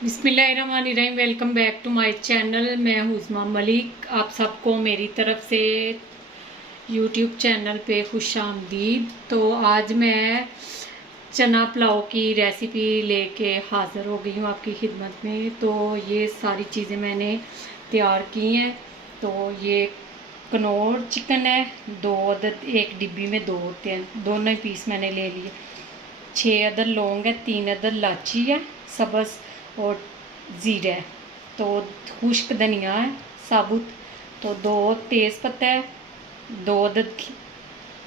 बिस्मिल्लाहिर्रहमानिर्रहीम। Welcome back to my channel. मैं हूँ उस्मा मलिक। आप सबको मेरी तरफ से यूट्यूब चैनल पे खुश आमदीद। तो आज मैं चना पुलाव की रेसिपी लेके हाज़िर हो गई हूँ आपकी खिदमत में। तो ये सारी चीज़ें मैंने तैयार की हैं। तो ये कनौर चिकन है, 2 अदद, एक डिब्बी में 2 होते हैं, दोनों ही पीस मैंने ले लिए। 6 अदद लौंग है, 3 अदद लाची है सब्ज़ और ज़ीरा है। तो खुश्क धनिया है साबुत। तो 2 तेज़ पत्ता है, 2 अदद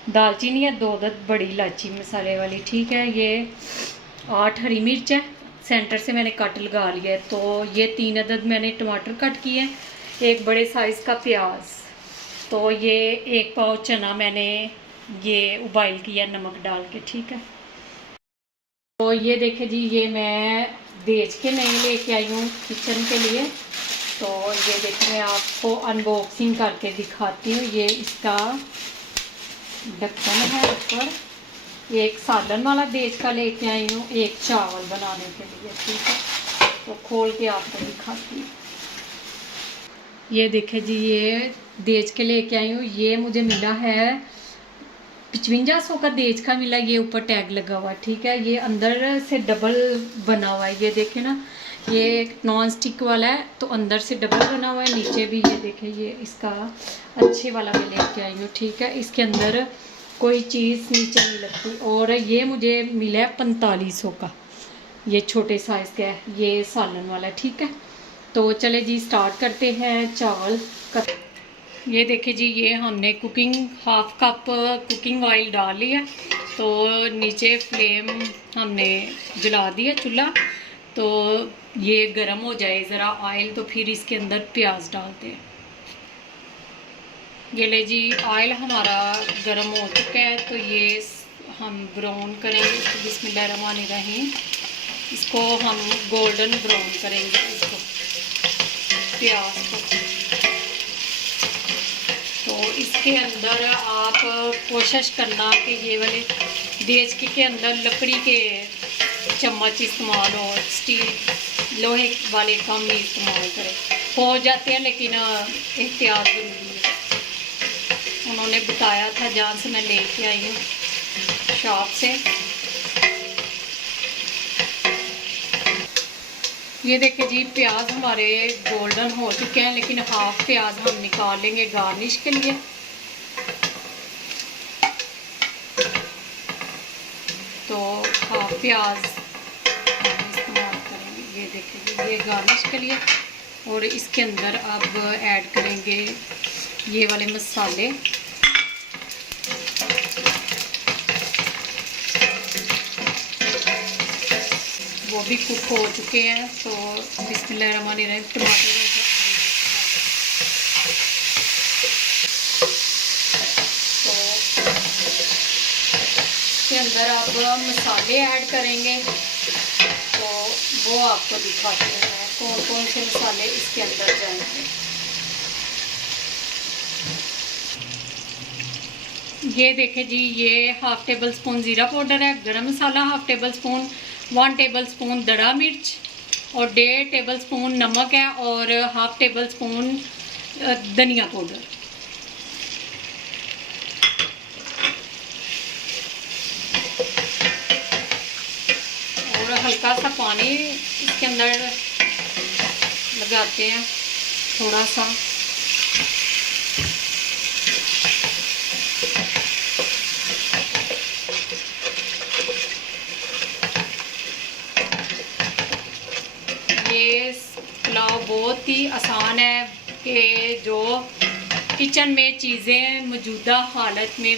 दालचीनी है, 2 अदद बड़ी इलायची मसाले वाली, ठीक है। ये 8 हरी मिर्च है, सेंटर से मैंने कट लगा लिया है। तो ये 3 अदद मैंने टमाटर कट किए हैं, एक बड़े साइज़ का प्याज। तो ये 1 पाव चना मैंने ये उबाइल किया नमक डाल के, ठीक है। तो ये देखिए जी, ये मैं देच के नहीं लेके आई हूँ किचन के लिए। तो ये देखिए मैं आपको अनबॉक्सिंग करके दिखाती हूँ। ये इसका ढक्कन है ऊपर। एक सालन वाला देच का लेके आई हूँ, एक चावल बनाने के लिए, ठीक है। तो खोल के आपको दिखाती हूँ। ये देखिए जी, ये देच के लेके आई हूँ। ये मुझे मिला है 5500 का देज का मिला। ये ऊपर टैग लगा हुआ, ठीक है। ये अंदर से डबल बना हुआ है, ये देखे ना, ये नॉन स्टिक वाला है तो अंदर से डबल बना हुआ है। नीचे भी ये देखे, ये इसका अच्छे वाला मैं लेके आई हूँ, ठीक है। इसके अंदर कोई चीज़ नीचे नहीं लगती। और ये मुझे मिला है 4500 का, ये छोटे साइज़ का है, ये सालन वाला, ठीक है। तो चले जी स्टार्ट करते हैं चावल का। ये देखिए जी, ये हमने cooking half cup cooking oil डाल लिया। तो नीचे फ्लेम हमने जला दिया चूल्हा। तो ये गर्म हो जाए ज़रा ऑयल, तो फिर इसके अंदर प्याज डालते हैं। ये ले जी, ऑयल हमारा गर्म हो चुका है। तो ये हम ब्राउन करेंगे इसको। बिस्मिल्लाहिर्रहमानिर्रहीम। इसको हम गोल्डन ब्राउन करेंगे इसको, प्याज को। तो इसके अंदर आप कोशिश करना कि ये वाले देच के अंदर लकड़ी के चम्मच इस्तेमाल हो, स्टील लोहे वाले कम ही इस्तेमाल करें। हो जाते हैं लेकिन एहतियात ज़रूरी है। उन्होंने बताया था जहाँ से मैं लेके आई हूँ, शॉप से। ये देखिए जी, प्याज हमारे गोल्डन हो चुके हैं, लेकिन हाफ प्याज हम निकाल लेंगे गार्निश के लिए। तो हाफ प्याज हम इस्तेमाल करेंगे, ये देखिए जी, ये गार्निश के लिए। और इसके अंदर अब ऐड करेंगे ये वाले मसाले। वो भी कुक हो चुके हैं। तो बिस्मिल्लाहिर्रहमानिर्रहीम, टमाटर तो इसके अंदर आप मसाले ऐड करेंगे। तो वो आपको दिखाते हैं कौन कौन से मसाले इसके अंदर जाएंगे। ये देखें जी, ये हाफ टेबल स्पून ज़ीरा पाउडर है, गरम मसाला half tablespoon, 1 tablespoon दड़ा मिर्च और 1.5 टेबल स्पून नमक है, और हाफ टेबल स्पून धनिया पाउडर। और हल्का सा पानी इसके अंदर लगाते हैं, थोड़ा सा। ये पुलाव बहुत ही आसान है कि जो किचन में चीज़ें मौजूदा हालत में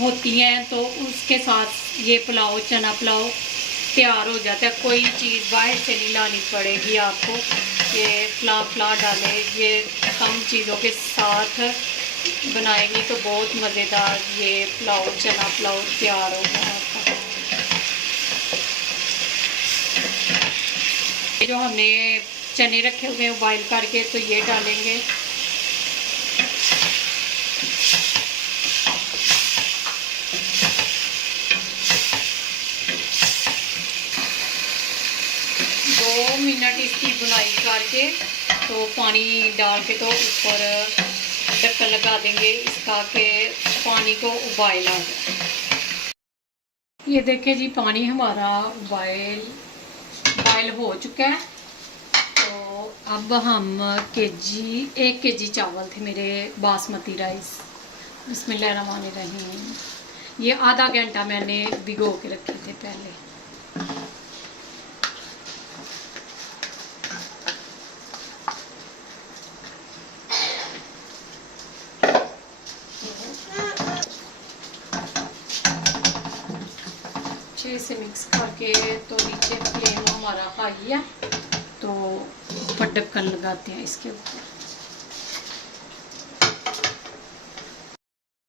होती हैं तो उसके साथ ये पुलाव, चना पुलाव तैयार हो जाता है। कोई चीज़ बाहर से नहीं लानी पड़ेगी आपको कि फला डालें। ये कम चीज़ों के साथ बनाएंगी तो बहुत मज़ेदार ये पुलाव, चना पुलाव तैयार होगा आपका। जो हमने चने रखे हुए हैं बॉयल करके, तो ये डालेंगे। मिनट इसकी बुनाई करके तो पानी डाल के तो ऊपर ढक्कन लगा देंगे इसका कि पानी को उबाल आ जाए। ये देखिए जी पानी हमारा बॉयल हो चुका है। तो अब हम 1 केजी चावल थे मेरे बासमती राइस, बिस्मिल्लाहिर्रहमानिर्रहीम। ये आधा घंटा मैंने भिगो के रखे थे पहले। अच्छे से मिक्स करके तो नीचे फ्लेम हमारा हाई है, तो ऊपर ढक्कन लगाते हैं इसके ऊपर।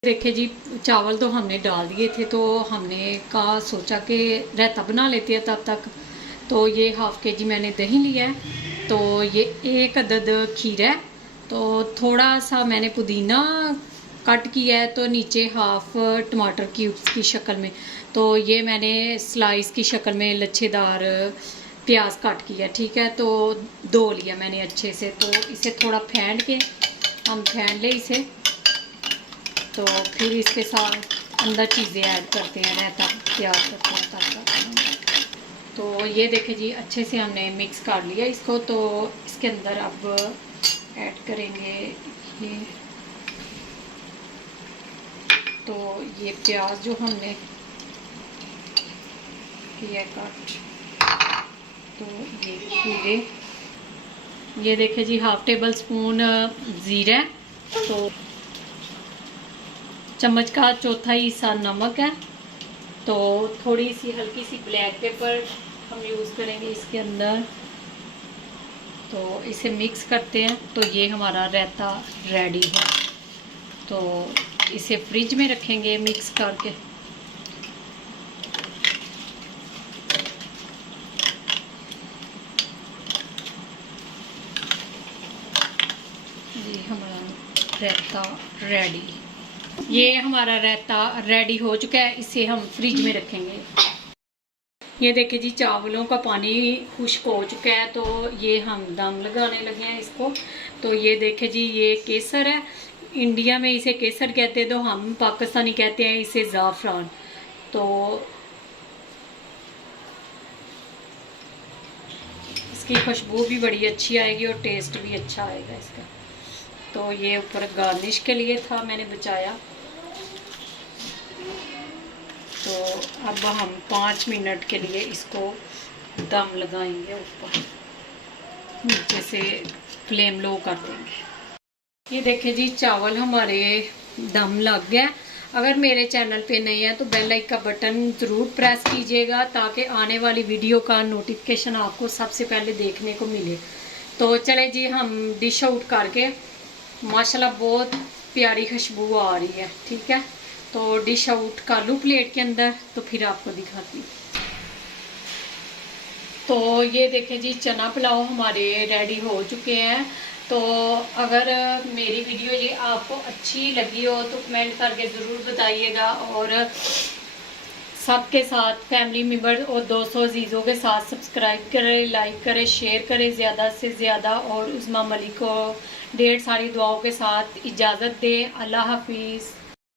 देखिए जी चावल तो हमने डाल दिए थे, तो हमने सोचा कि रायता बना लेते हैं तब तक। तो ये हाफ के जी मैंने दही लिया है, तो ये 1 अदद खीरा है, तो थोड़ा सा मैंने पुदीना कट किया है, तो नीचे हाफ टमाटर क्यूब्स की शक्ल में, तो ये मैंने स्लाइस की शक्ल में लच्छेदार प्याज काट किया, ठीक है। तो 2 लिया मैंने अच्छे से, तो इसे थोड़ा फेंट के हम फेंट ले इसे, तो फिर इसके साथ अंदर चीज़ें ऐड करते हैं, रायता तैयार करते हैं तब। तो ये देखिए जी अच्छे से हमने मिक्स कर लिया इसको। तो इसके अंदर अब ऐड करेंगे ये, तो ये प्याज जो हमने किया कट, तो ये खीरे, ये देखिए जी हाफ टेबल स्पून ज़ीरा, तो चम्मच का चौथा हिस्सा नमक है, तो थोड़ी सी हल्की सी ब्लैक पेपर हम यूज़ करेंगे इसके अंदर। तो इसे मिक्स करते हैं, तो ये हमारा रायता रेडी है। तो इसे फ्रिज में रखेंगे मिक्स करके। ये हमारा रायता रेडी, ये हमारा रायता रेडी हो चुका है, इसे हम फ्रिज में रखेंगे। ये देखिए जी चावलों का पानी खुश्क हो चुका है, तो ये हम दम लगाने लगे हैं इसको। तो ये देखिए जी ये केसर है, इंडिया में इसे केसर कहते हैं, तो हम पाकिस्तानी कहते हैं इसे ज़ाफ़रान। तो इसकी खुशबू भी बड़ी अच्छी आएगी और टेस्ट भी अच्छा आएगा इसका। तो ये ऊपर गार्निश के लिए था, मैंने बचाया। तो अब हम 5 मिनट के लिए इसको दम लगाएंगे, ऊपर नीचे से फ्लेम लो कर देंगे। ये देखिए जी चावल हमारे दम लग गया। अगर मेरे चैनल पे नहीं है तो बेल आइकन का बटन ज़रूर प्रेस कीजिएगा, ताकि आने वाली वीडियो का नोटिफिकेशन आपको सबसे पहले देखने को मिले। तो चले जी हम डिश आउट करके, माशाल्लाह बहुत प्यारी खुशबू आ रही है, ठीक है। तो डिश आउट कर लूँ प्लेट के अंदर, तो फिर आपको दिखाती हूँ। तो ये देखें जी चना पुलाव हमारे रेडी हो चुके हैं। तो अगर मेरी वीडियो ये आपको अच्छी लगी हो तो कमेंट करके ज़रूर बताइएगा, और सबके साथ फैमिली मेम्बर और दोस्तों अजीज़ों के साथ सब्सक्राइब करें, लाइक करें, शेयर करें ज़्यादा से ज़्यादा। और उस्मा मलिक को ढेर सारी दुआओं के साथ इजाज़त दें। अल्लाह हाफिज़।